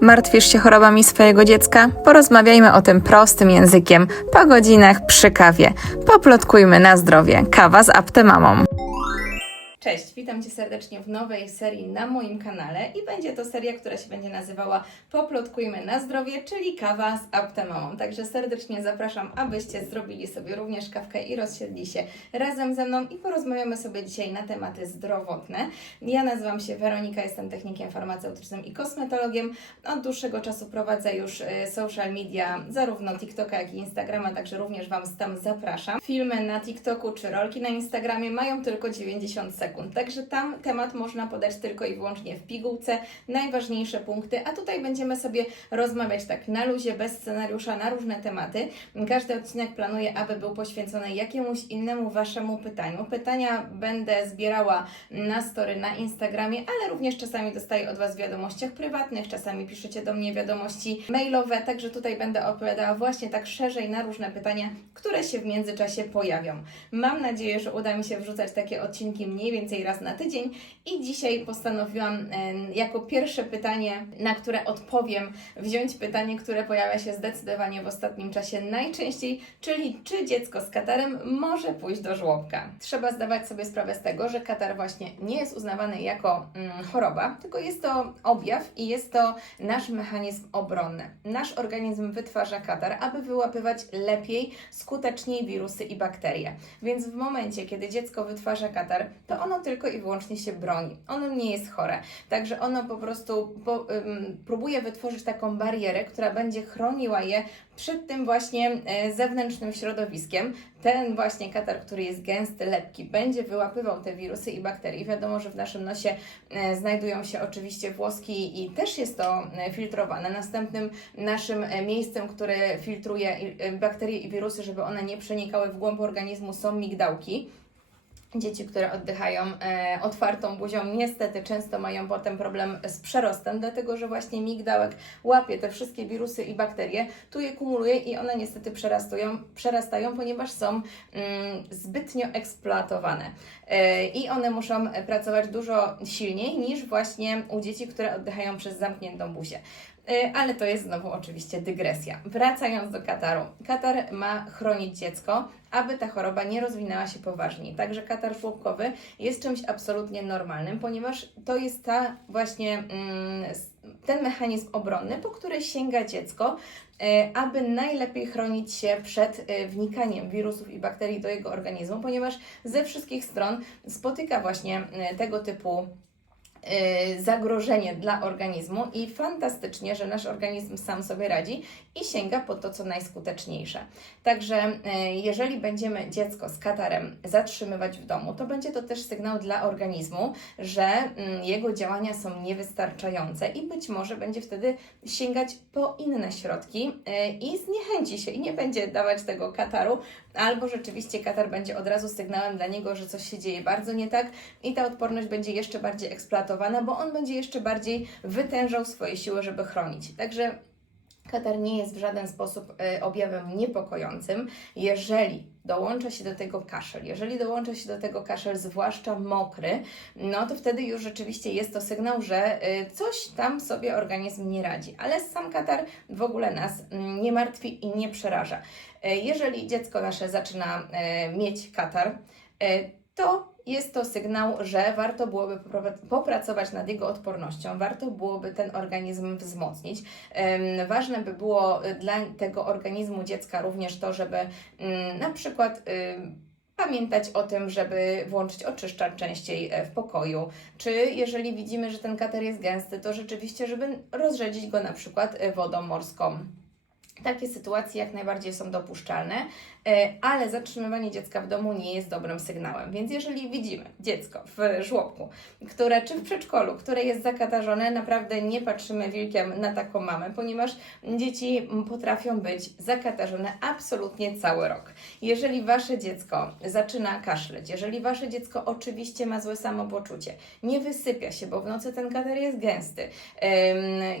Martwisz się chorobami swojego dziecka? Porozmawiajmy o tym prostym językiem, po godzinach przy kawie. Poplotkujmy na zdrowie. Kawa z Aptemamą. Cześć, witam Cię serdecznie w nowej serii na moim kanale i będzie to seria, która się będzie nazywała Poplotkujmy na zdrowie, czyli kawa z Aptemamą. Także serdecznie zapraszam, abyście zrobili sobie również kawkę i rozsiedli się razem ze mną i porozmawiamy sobie dzisiaj na tematy zdrowotne. Ja nazywam się Weronika, jestem technikiem farmaceutycznym i kosmetologiem. Od dłuższego czasu prowadzę już e, social media, zarówno TikToka, jak i Instagrama, także również Wam tam zapraszam. Filmy na TikToku czy rolki na Instagramie mają tylko 90 sekund, także tam temat można podać tylko i wyłącznie w pigułce, najważniejsze punkty, a tutaj będziemy sobie rozmawiać tak na luzie, bez scenariusza, na różne tematy. Każdy odcinek planuję, aby był poświęcony jakiemuś innemu Waszemu pytaniu. Pytania będę zbierała na story na Instagramie, ale również czasami dostaję od Was w wiadomościach prywatnych, czasami piszecie do mnie wiadomości mailowe, także tutaj będę odpowiadała właśnie tak szerzej na różne pytania, które się w międzyczasie pojawią. Mam nadzieję, że uda mi się wrzucać takie odcinki mniej więcej raz na tydzień i dzisiaj postanowiłam jako pierwsze pytanie, na które odpowiem, wziąć pytanie, które pojawia się zdecydowanie w ostatnim czasie najczęściej, czyli czy dziecko z katarem może pójść do żłobka. Trzeba zdawać sobie sprawę z tego, że katar właśnie nie jest uznawany jako mm, choroba, tylko jest to objaw i jest to nasz mechanizm obronny. Nasz organizm wytwarza katar, aby wyłapywać lepiej, skuteczniej wirusy i bakterie. Więc w momencie, kiedy dziecko wytwarza katar, to ono tylko i wyłącznie się broni. Ono nie jest chore. Także ono po prostu po, ym, próbuje wytworzyć taką barierę, która będzie chroniła je przed tym właśnie e, zewnętrznym środowiskiem. Ten właśnie katar, który jest gęsty, lepki, będzie wyłapywał te wirusy i bakterie. Wiadomo, że w naszym nosie e, znajdują się oczywiście włoski i też jest to e, filtrowane. Następnym naszym miejscem, które filtruje bakterie i wirusy, żeby one nie przenikały w głąb organizmu, są migdałki. Dzieci, które oddychają e, otwartą buzią, niestety często mają potem problem z przerostem, dlatego że właśnie migdałek łapie te wszystkie wirusy i bakterie, tu je kumuluje i one niestety przerastają, przerastają ponieważ są mm, zbytnio eksploatowane. E, I one muszą pracować dużo silniej niż właśnie u dzieci, które oddychają przez zamkniętą buzię. E, Ale to jest znowu oczywiście dygresja. Wracając do kataru. Katar ma chronić dziecko, aby ta choroba nie rozwinęła się poważniej. Także katar żłobkowy jest czymś absolutnie normalnym, ponieważ to jest ta właśnie mm, ten mechanizm obronny, po który sięga dziecko, e, aby najlepiej chronić się przed e, wnikaniem wirusów i bakterii do jego organizmu, ponieważ ze wszystkich stron spotyka właśnie tego typu zagrożenie dla organizmu i fantastycznie, że nasz organizm sam sobie radzi i sięga po to, co najskuteczniejsze. Także y, jeżeli będziemy dziecko z katarem zatrzymywać w domu, to będzie to też sygnał dla organizmu, że mm, jego działania są niewystarczające i być może będzie wtedy sięgać po inne środki y, i zniechęci się i nie będzie dawać tego kataru, albo rzeczywiście katar będzie od razu sygnałem dla niego, że coś się dzieje bardzo nie tak i ta odporność będzie jeszcze bardziej eksploatowana, bo on będzie jeszcze bardziej wytężał swoje siły, żeby chronić. Także katar nie jest w żaden sposób e, objawem niepokojącym, jeżeli dołącza się do tego kaszel. Jeżeli dołącza się do tego kaszel, zwłaszcza mokry, no to wtedy już rzeczywiście jest to sygnał, że e, coś tam sobie organizm nie radzi. Ale sam katar w ogóle nas mm, nie martwi i nie przeraża. E, Jeżeli dziecko nasze zaczyna mieć katar, to jest to sygnał, że warto byłoby popra- popracować nad jego odpornością, warto byłoby ten organizm wzmocnić. Ważne by było y, dla tego organizmu dziecka również to, żeby mm, na przykład ym, pamiętać o tym, żeby włączyć oczyszczacz częściej e, w pokoju, czy jeżeli widzimy, że ten katar jest gęsty, to rzeczywiście, żeby rozrzedzić go na przykład e, wodą morską. Takie sytuacje jak najbardziej są dopuszczalne, e, ale zatrzymywanie dziecka w domu nie jest dobrym sygnałem. Więc jeżeli widzimy dziecko w żłobku, które czy w przedszkolu, które jest zakatarzone, naprawdę nie patrzymy wilkiem na taką mamę, ponieważ dzieci potrafią być zakatarzone absolutnie cały rok. Jeżeli Wasze dziecko zaczyna kaszleć, jeżeli Wasze dziecko oczywiście ma złe samopoczucie, nie wysypia się, bo w nocy ten katar jest gęsty,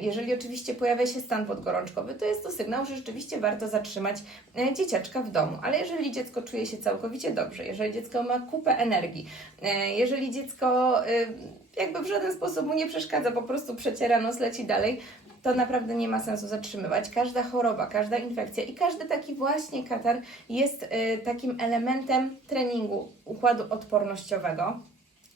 jeżeli oczywiście pojawia się stan podgorączkowy, to jest to sygnał, że rzeczywiście warto zatrzymać e, dzieciaczka w domu. Ale jeżeli dziecko czuje się całkowicie dobrze, jeżeli dziecko ma kupę energii, e, jeżeli dziecko e, jakby w żaden sposób mu nie przeszkadza, po prostu przeciera nos, leci dalej, to naprawdę nie ma sensu zatrzymywać. Każda choroba, każda infekcja i każdy taki właśnie katar jest takim elementem treningu układu odpornościowego.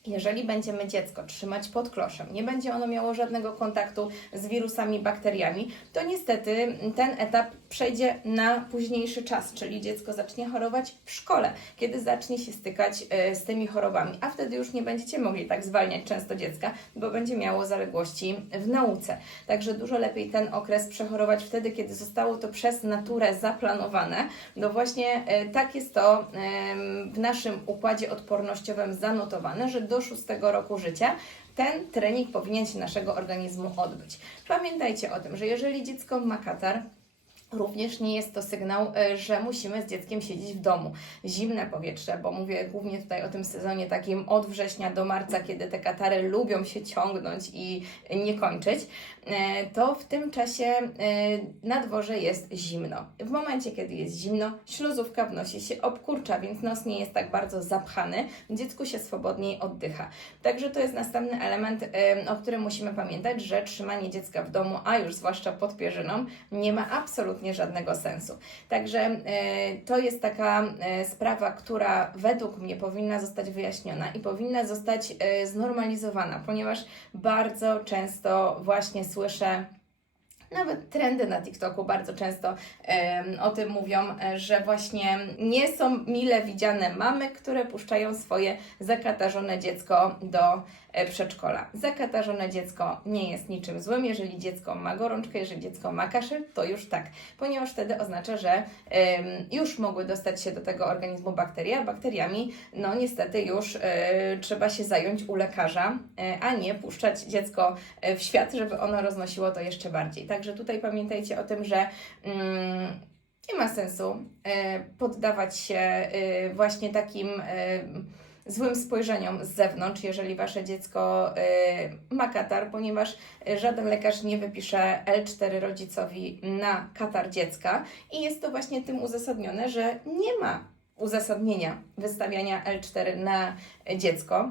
Jeżeli będziemy dziecko trzymać pod kloszem, nie będzie ono miało żadnego kontaktu z wirusami, bakteriami, to niestety ten etap przejdzie na późniejszy czas, czyli dziecko zacznie chorować w szkole, kiedy zacznie się stykać e, z tymi chorobami, a wtedy już nie będziecie mogli tak zwalniać często dziecka, bo będzie miało zaległości w nauce. Także dużo lepiej ten okres przechorować wtedy, kiedy zostało to przez naturę zaplanowane, no właśnie e, tak jest to w naszym układzie odpornościowym zanotowane, że do szóstego roku życia ten trening powinien się naszego organizmu odbyć. Pamiętajcie o tym, że jeżeli dziecko ma katar, Również nie jest to sygnał, e, że musimy z dzieckiem siedzieć w domu. Zimne powietrze, bo mówię głównie tutaj o tym sezonie takim od września do marca, kiedy te katary lubią się ciągnąć i nie kończyć, to w tym czasie e, na dworze jest zimno. W momencie, kiedy jest zimno, śluzówka w nosie się obkurcza, więc nos nie jest tak bardzo zapchany, dziecku się swobodniej oddycha. Także to jest następny element, e, o którym musimy pamiętać, że trzymanie dziecka w domu, a już zwłaszcza pod pierzyną, nie ma absolutnie żadnego sensu. Także e, to jest taka e, sprawa, która według mnie powinna zostać wyjaśniona i powinna zostać e, znormalizowana, ponieważ bardzo często właśnie słyszę. Nawet trendy na TikToku bardzo często o tym mówią, e, że właśnie nie są mile widziane mamy, które puszczają swoje zakatarzone dziecko do e, przedszkola. Zakatarzone dziecko nie jest niczym złym. Jeżeli dziecko ma gorączkę, jeżeli dziecko ma kaszel, to już tak, ponieważ wtedy oznacza, że już mogły dostać się do tego organizmu bakterie, a bakteriami, no niestety już e, trzeba się zająć u lekarza, a nie puszczać dziecko w świat, żeby ono roznosiło to jeszcze bardziej. Także tutaj pamiętajcie o tym, że mm, nie ma sensu e, poddawać się e, właśnie takim e, złym spojrzeniom z zewnątrz, jeżeli wasze dziecko ma katar, ponieważ żaden lekarz nie wypisze L4 rodzicowi na katar dziecka. I jest to właśnie tym uzasadnione, że nie ma uzasadnienia wystawiania L4 na dziecko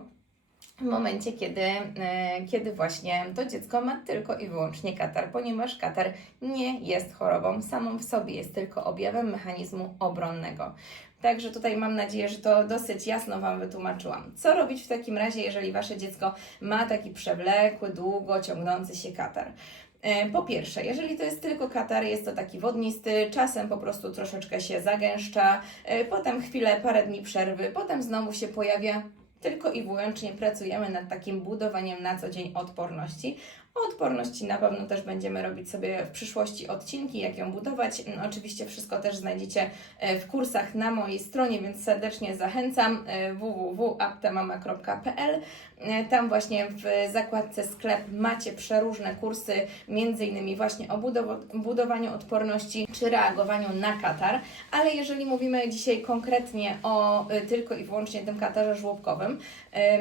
w momencie, kiedy, e, kiedy właśnie to dziecko ma tylko i wyłącznie katar, ponieważ katar nie jest chorobą samą w sobie, jest tylko objawem mechanizmu obronnego. Także tutaj mam nadzieję, że to dosyć jasno Wam wytłumaczyłam. Co robić w takim razie, jeżeli Wasze dziecko ma taki przewlekły, długo ciągnący się katar? E, Po pierwsze, jeżeli to jest tylko katar, jest to taki wodnisty, czasem po prostu troszeczkę się zagęszcza, e, potem chwilę, parę dni przerwy, potem znowu się pojawia. Tylko i wyłącznie pracujemy nad takim budowaniem na co dzień odporności. O odporności na pewno też będziemy robić sobie w przyszłości odcinki, jak ją budować. Mm, Oczywiście wszystko też znajdziecie e, w kursach na mojej stronie, więc serdecznie zachęcam e, www.aptemama.pl. E, Tam właśnie w zakładce sklep macie przeróżne kursy, między innymi właśnie o budow- budowaniu odporności czy reagowaniu na katar. Ale jeżeli mówimy dzisiaj konkretnie o tylko i wyłącznie tym katarze żłobkowym,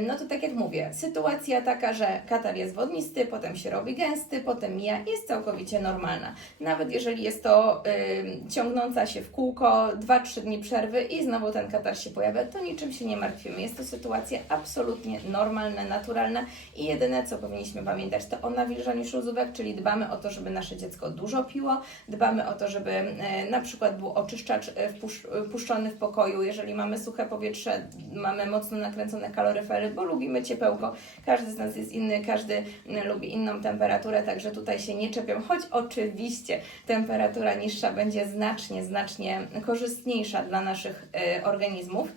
no to tak jak mówię, sytuacja taka, że katar jest wodnisty, potem się robi gęsty, potem mija, jest całkowicie normalna. Nawet jeżeli jest to y, ciągnąca się w kółko, 2-3 dni przerwy i znowu ten katar się pojawia, to niczym się nie martwimy. Jest to sytuacja absolutnie normalna, naturalna i jedyne co powinniśmy pamiętać to o nawilżaniu śluzówek, czyli dbamy o to, żeby nasze dziecko dużo piło, dbamy o to, żeby e, na przykład był oczyszczacz e, wpusz- e, puszczony w pokoju, jeżeli mamy suche powietrze, mamy mocno nakręcone kaloryfery, bo lubimy ciepełko, każdy z nas jest inny, każdy lubi inną temperaturę, także tutaj się nie czepią, choć oczywiście temperatura niższa będzie znacznie, znacznie korzystniejsza dla naszych e, organizmów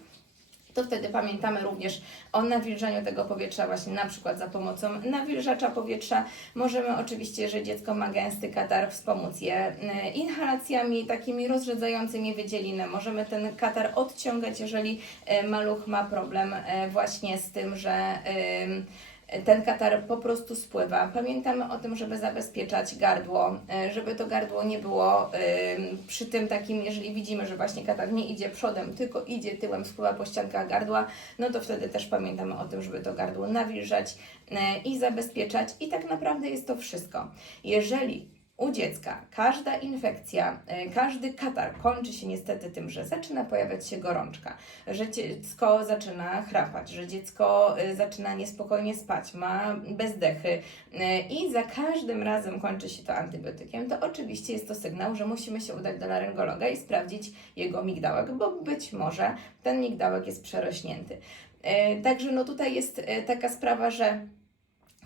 to wtedy pamiętamy również o nawilżaniu tego powietrza właśnie na przykład za pomocą nawilżacza powietrza. Możemy oczywiście, jeżeli dziecko ma gęsty katar, wspomóc je e, inhalacjami takimi rozrzedzającymi wydzielinę. Możemy ten katar odciągać, jeżeli e, maluch ma problem właśnie z tym, że ten katar po prostu spływa. Pamiętamy o tym, żeby zabezpieczać gardło, e, żeby to gardło nie było przy tym takim, jeżeli widzimy, że właśnie katar nie idzie przodem, tylko idzie tyłem, spływa po ściankach gardła, no to wtedy też pamiętamy o tym, żeby to gardło nawilżać e, i zabezpieczać. I tak naprawdę jest to wszystko. Jeżeli u dziecka każda infekcja, e, każdy katar kończy się niestety tym, że zaczyna pojawiać się gorączka, że dziecko zaczyna chrapać, że dziecko e, zaczyna niespokojnie spać, ma bezdechy e, i za każdym razem kończy się to antybiotykiem, to oczywiście jest to sygnał, że musimy się udać do laryngologa i sprawdzić jego migdałek, bo być może ten migdałek jest przerośnięty. Także no tutaj jest taka sprawa, że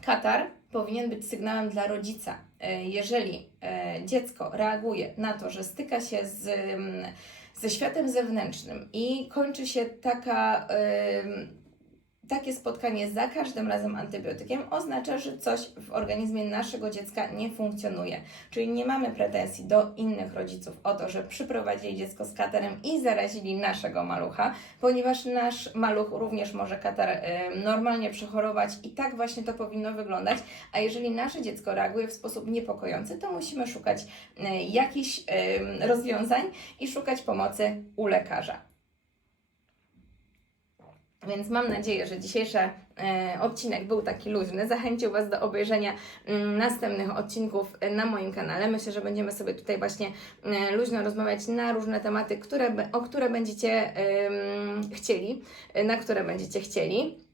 katar powinien być sygnałem dla rodzica. E, Jeżeli e, dziecko reaguje na to, że styka się z, mm, ze światem zewnętrznym i kończy się taka, takie spotkanie za każdym razem antybiotykiem, oznacza, że coś w organizmie naszego dziecka nie funkcjonuje. Czyli nie mamy pretensji do innych rodziców o to, że przyprowadzili dziecko z katarem i zarazili naszego malucha, ponieważ nasz maluch również może katar em, normalnie przechorować i tak właśnie to powinno wyglądać. A jeżeli nasze dziecko reaguje w sposób niepokojący, to musimy szukać e, jakichś rozwiązań i szukać pomocy u lekarza. Więc mam nadzieję, że dzisiejszy e, odcinek był taki luźny. Zachęcił Was do obejrzenia mm, następnych odcinków e, na moim kanale. Myślę, że będziemy sobie tutaj właśnie e, luźno rozmawiać na różne tematy, które, o które będziecie chcieli, na które będziecie chcieli.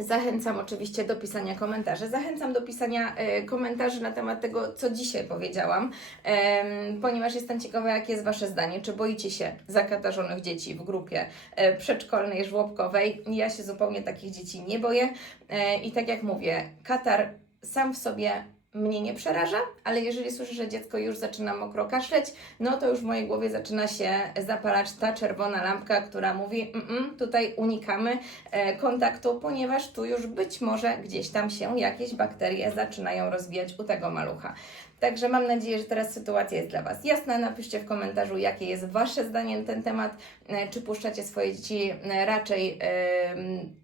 Zachęcam oczywiście do pisania komentarzy. Zachęcam do pisania e, komentarzy na temat tego, co dzisiaj powiedziałam, em, ponieważ jestem ciekawa, jakie jest Wasze zdanie. Czy boicie się zakatarzonych dzieci w grupie e, przedszkolnej, żłobkowej? Ja się zupełnie takich dzieci nie boję. E, I tak jak mówię, katar sam w sobie mnie nie przeraża, ale jeżeli słyszę, że dziecko już zaczyna mokro kaszleć, no to już w mojej głowie zaczyna się zapalać ta czerwona lampka, która mówi, tutaj unikamy e, kontaktu, ponieważ tu już być może gdzieś tam się jakieś bakterie zaczynają rozwijać u tego malucha. Także mam nadzieję, że teraz sytuacja jest dla Was jasna. Napiszcie w komentarzu, jakie jest Wasze zdanie na ten temat. E, Czy puszczacie swoje dzieci e, raczej em,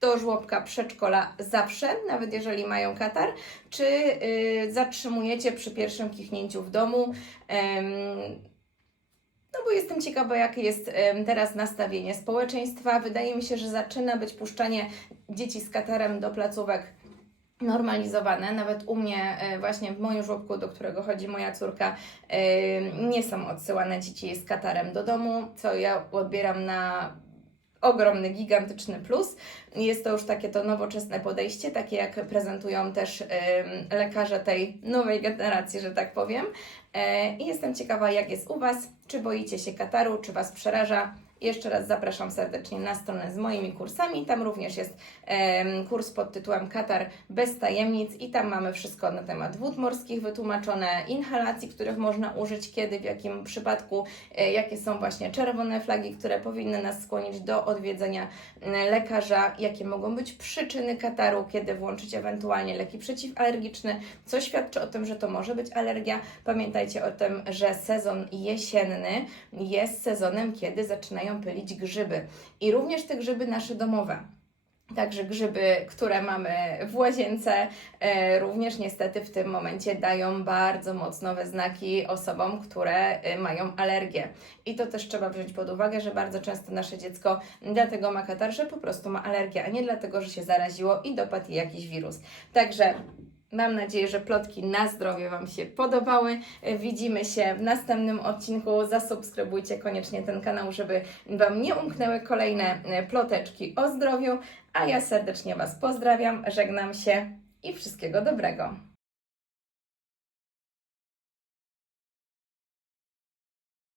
do żłobka, przedszkola zawsze, nawet jeżeli mają katar, czy y, zatrzymujecie przy pierwszym kichnięciu w domu. No bo jestem ciekawa, jakie jest teraz nastawienie społeczeństwa. Wydaje mi się, że zaczyna być puszczanie dzieci z katarem do placówek normalizowane. Nawet u mnie, e, właśnie w moim żłobku, do którego chodzi moja córka, nie są odsyłane dzieci z katarem do domu, co ja odbieram na ogromny, gigantyczny plus. Jest to już takie to nowoczesne podejście, takie jak prezentują też lekarze tej nowej generacji, że tak powiem. E, I jestem ciekawa, jak jest u Was, czy boicie się kataru, czy Was przeraża. Jeszcze raz zapraszam serdecznie na stronę z moimi kursami. Tam również jest kurs pod tytułem Katar bez tajemnic i tam mamy wszystko na temat wód morskich wytłumaczone, inhalacji, których można użyć, kiedy, w jakim przypadku, e, jakie są właśnie czerwone flagi, które powinny nas skłonić do odwiedzenia lekarza, jakie mogą być przyczyny kataru, kiedy włączyć ewentualnie leki przeciwalergiczne, co świadczy o tym, że to może być alergia. Pamiętajcie o tym, że sezon jesienny jest sezonem, kiedy zaczynają pylić grzyby i również te grzyby nasze domowe. Także grzyby, które mamy w łazience, e, również niestety w tym momencie dają bardzo mocno we znaki osobom, które e, mają alergię. I to też trzeba wziąć pod uwagę, że bardzo często nasze dziecko dlatego ma katar, że po prostu ma alergię, a nie dlatego, że się zaraziło i dopadł jakiś wirus. Także Mam nadzieję, że plotki na zdrowie Wam się podobały. Widzimy się w następnym odcinku. Zasubskrybujcie koniecznie ten kanał, żeby Wam nie umknęły kolejne e, ploteczki o zdrowiu. A ja serdecznie Was pozdrawiam, żegnam się i wszystkiego dobrego.